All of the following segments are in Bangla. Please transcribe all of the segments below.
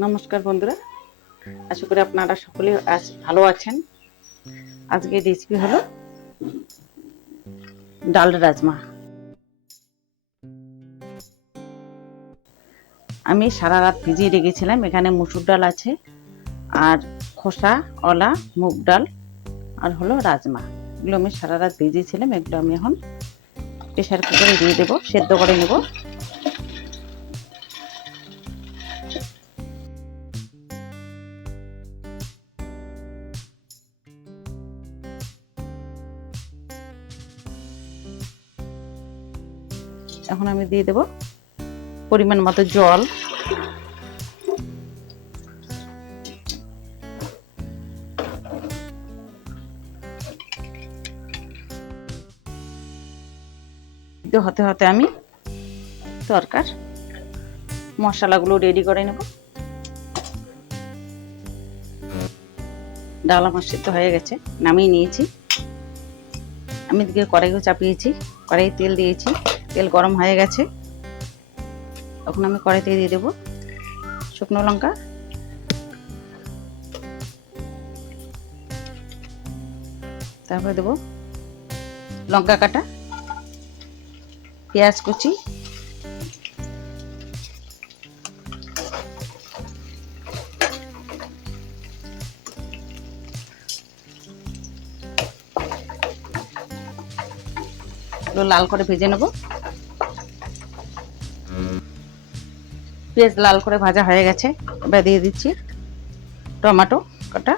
নমস্কার বন্ধুরা, আশা করি আপনারা সকলে আজ ভালো আছেন। আজকে রেসিপি হলো ডাল রাজমা। আমি সারা রাত ভিজিয়ে রেখেছিলাম। এখানে মসুর ডাল আছে, আর খোসা ওলা মুগ ডাল, আর হলো রাজমা। এগুলো আমি সারা রাত ভিজিয়েছিলাম। এগুলো আমি এখন প্রেসার কুকারে দিয়ে দেবো, সেদ্ধ করে নেব। এখন আমি দিয়ে দেব পরিমাণ মতো জল। হতে হতে আমি তরকার মশলাগুলো রেডি করে নেব। ডাল আমার সিদ্ধ হয়ে গেছে, নামিয়ে নিয়েছি। আমি এদিকে কড়াইও চাপিয়েছি, কড়াই তেল দিয়েছি, তেল গরম হয়ে গেছে। এখন আমি কড়াইতে দিয়ে দেবো শুকনো লঙ্কা, তারপরে দেবো লঙ্কা কাটা, পেঁয়াজ কুচি, লাল করে ভেজে নেব। পেঁয়াজ লাল করে ভাজা হয়ে গেছে, এবার দিয়ে দিচ্ছি টমেটো কাটা,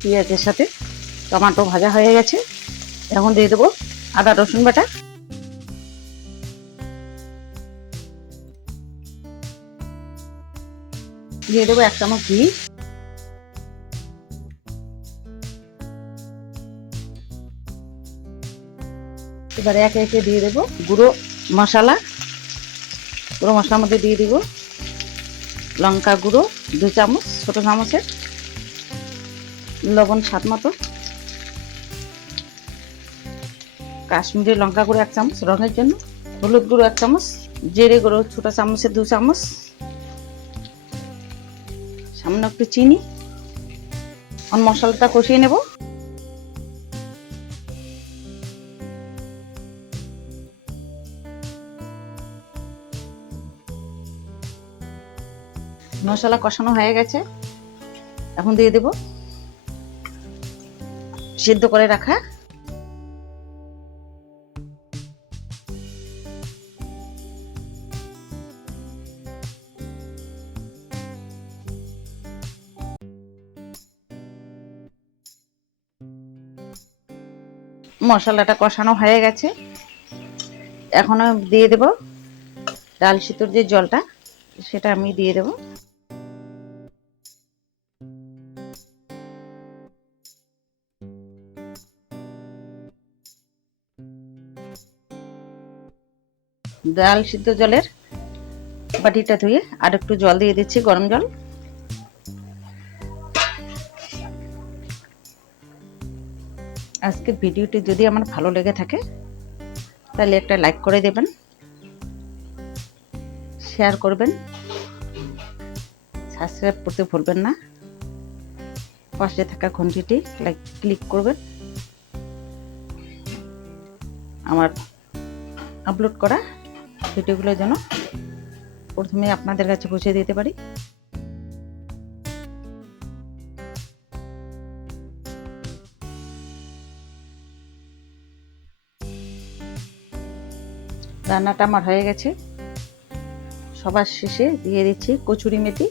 পেঁয়াজের সাথে টমেটো ভাজা হয়ে গেছে। এখন দিয়ে দেবো আদা রসুন বাটা, দিয়ে দেবো 1 চামচ ঘি, এবারে একে একে দিয়ে দেবো গুঁড়ো মশলা। গুঁড়ো মশলার মধ্যে দিয়ে দিব লঙ্কা গুঁড়ো 2 চামচ, ছোট চামচের, লবণ স্বাদ মতো, কাশ্মীরি লঙ্কা গুঁড়ো 1 চামচ রঙের জন্য, হলুদ গুঁড়ো 1 চামচ, জিরে গুঁড়ো ছোট চামচের 2 চামচ, সামান্য একটু চিনি। মশলাটা কষিয়ে নেব। মশলা কষানো হয়ে গেছে, এখন দিয়ে দেব সিদ্ধ করে রাখা মশলাটা কষানো হয়ে গেছে। এখন দিয়ে দেব ডাল সিদ্ধর যে জলটা, সেটা আমি দিয়ে দেব। ডাল সিদ্ধ জলের বাটিটা ধুয়ে আর একটু জল দিয়ে দিচ্ছি, গরম জল। আজকের ভিডিওটি যদি আমার ভালো লেগে থাকে তাহলে একটা লাইক করে দেবেন, শেয়ার করবেন, সাবস্ক্রাইব করতে ভুলবেন না। পাশে থাকা ঘন্টিটি ক্লিক করবেন, আমার আপলোড করা ভিডিওগুলো যেন প্রথমে আপনাদের কাছে পৌঁছে দিতে পারি। রান্নাটা আমার হয়ে গেছে। সবার শেষে দিয়ে দিচ্ছি কচুরি মেথি।